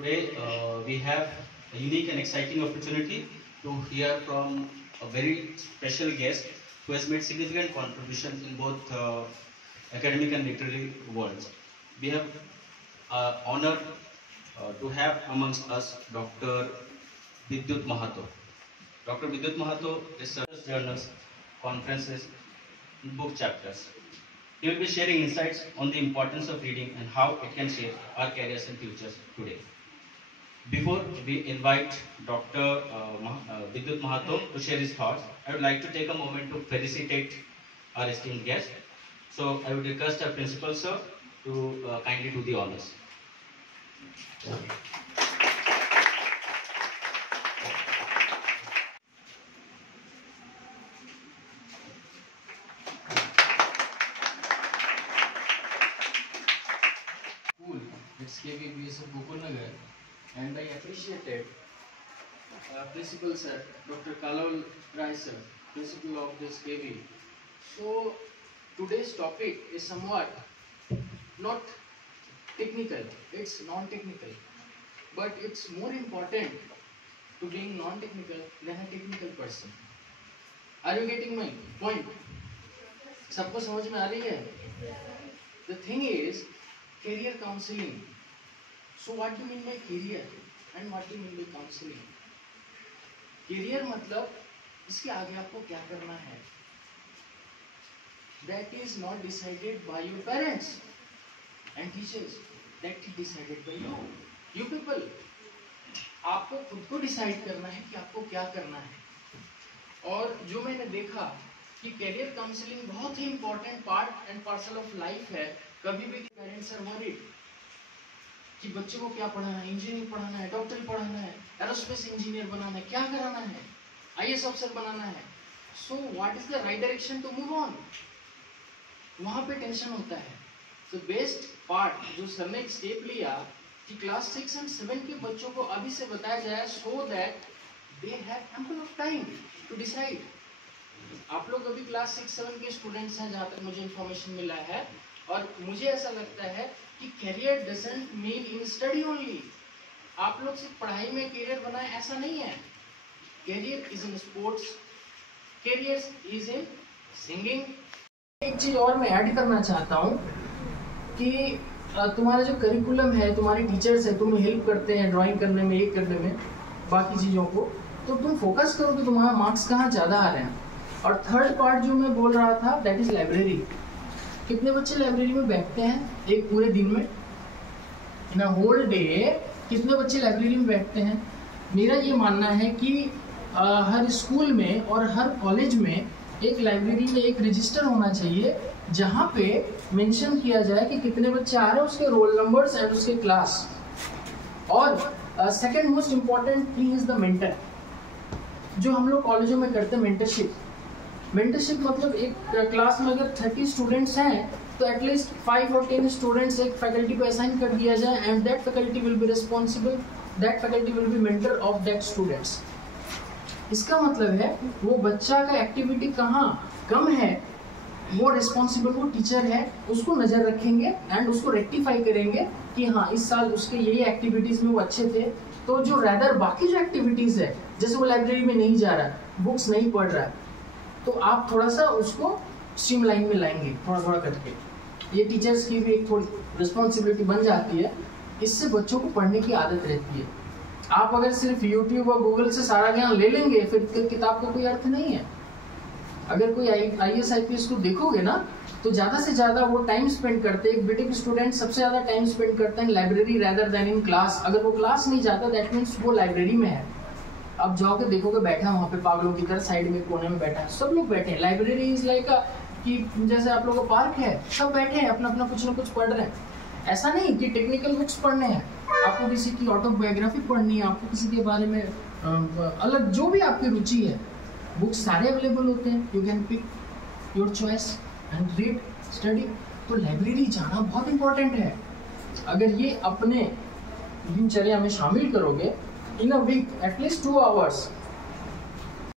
Today we have a unique and exciting opportunity to hear from a very special guest who has made significant contributions in both academic and literary worlds. We have honor to have amongst us Dr. Vidyut Mahato. Dr. Vidyut Mahato is service journals, conferences, and book chapters. He will be sharing insights on the importance of reading and how it can shape our careers and futures today. Before we invite Dr. Vidyut Mahato to share his thoughts, I would like to take a moment to felicitate our esteemed guest. So I would request our principal sir to kindly do the honors. Cool. It's KVBS of Gokulnagar, and I appreciated Principal Sir, Dr. Kalol Rai Sir, Principal of this KV. So today's topic is somewhat not technical, it's non-technical, but it's more important to being non-technical than a technical person. Are you getting my point? सबको समझ में आ रही है? The thing is career counseling. So what do you mean by career and what do you mean by counseling? Career मतलब इसके आगे आपको क्या करना है? That is not decided by your parents and teachers. That is decided by you. You people. आपको खुद को डिसाइड करना है कि आपको क्या करना है. और जो मैंने देखा कि कैरियर काउंसलिंग बहुत ही important part and parcel of life है. कभी भी पेरेंट्स आर वरीड कि बच्चे को क्या पढ़ाना है, इंजीनियरिंग पढ़ाना है, डॉक्टरी पढ़ाना है, एरोस्पेस इंजीनियर बनाना है, क्या कराना है, आईएएस ऑफिसर बनाना है. So what is the right direction to move on? वहां पे टेंशन होता है. तो बेस्ट पार्ट जो सर ने एक स्टेप लिया कि क्लास 6 एंड 7 के बच्चों को अभी से बताया जाए so that they have ample of time to decide. आप लोग अभी क्लास 6-7 के स्टूडेंट्स हैं जहाँ तक मुझे इन्फॉर्मेशन मिला है, और मुझे ऐसा लगता है कि career doesn't mean in study only. आप लोग सिर्फ पढ़ाई में कैरियर बनाए ऐसा नहीं है. Career is in sports, career is in singing. एक चीज और मैं ऐड करना चाहता हूँ कि तुम्हारा जो करिकुलम है, तुम्हारे टीचर्स है, तुम्हें हेल्प करते हैं ड्राइंग करने में, ये करने में, बाकी चीज़ों को, तो तुम फोकस करो कि तुम्हारा मार्क्स कहाँ ज़्यादा आ रहे हैं. और थर्ड पार्ट जो मैं बोल रहा था दैट इज लाइब्रेरी. कितने बच्चे लाइब्रेरी में बैठते हैं एक पूरे दिन में? इन अ होल डे कितने बच्चे लाइब्रेरी में बैठते हैं? मेरा ये मानना है कि हर स्कूल में और हर कॉलेज में एक लाइब्रेरी में एक रजिस्टर होना चाहिए जहाँ पे मेंशन किया जाए कि कितने बच्चे आ रहे हैं, उसके रोल नंबर्स एंड उसके क्लास. और second most important thing is the mentor. जो हम लोग कॉलेजों में करते हैं मेंटरशिप. मेंटरशिप मतलब एक क्लास में अगर 30 स्टूडेंट्स हैं तो एटलीस्ट 5 और 10 स्टूडेंट्स एक फैकल्टी को असाइन कर दिया जाए and that faculty will be responsible, that faculty will be mentor of that students. इसका मतलब है वो बच्चा का एक्टिविटी कहाँ कम है, वो रिस्पॉन्सिबल वो टीचर है, उसको नज़र रखेंगे एंड उसको रेक्टिफाई करेंगे कि हाँ इस साल उसके यही एक्टिविटीज़ में वो अच्छे थे. तो जो रैदर बाकी जो एक्टिविटीज़ है, जैसे वो लाइब्रेरी में नहीं जा रहा, बुक्स नहीं पढ़ रहा है, तो आप थोड़ा सा उसको स्ट्रीमलाइन में लाएंगे थोड़ा थोड़ा करके. ये टीचर्स की भी एक थोड़ी रिस्पॉन्सिबिलिटी बन जाती है. इससे बच्चों को पढ़ने की आदत रहती है. आप अगर सिर्फ यूट्यूब और गूगल से सारा ज्ञान ले लेंगे फिर किताब का कोई अर्थ नहीं है. अगर कोई IAS IPS को देखोगे ना तो ज़्यादा से ज़्यादा वो टाइम स्पेंड करते हैं. एक बीटेक स्टूडेंट सबसे ज़्यादा टाइम स्पेंड करते हैं library rather then in class. अगर वो क्लास नहीं जाता दैट मीन्स वो लाइब्रेरी में है. अब जाओगे देखोगे बैठा वहाँ पे पागलों की तरह साइड में कोने में बैठा है. सब लोग बैठे हैं. लाइब्रेरी इज लाइक कि जैसे आप लोगों का पार्क है, सब बैठे हैं अपना अपना कुछ ना कुछ पढ़ रहे हैं. ऐसा नहीं कि टेक्निकल बुक्स पढ़ने हैं, आपको किसी की ऑटोबायोग्राफी पढ़नी है, आपको किसी के बारे में अलग जो भी आपकी रुचि है, बुक्स सारे अवेलेबल होते हैं. You can pick your choice and read study. तो लाइब्रेरी जाना बहुत इंपॉर्टेंट है. अगर ये अपने दिनचर्या में शामिल करोगे, इन अ वीक एटलीस्ट 2 आवर्स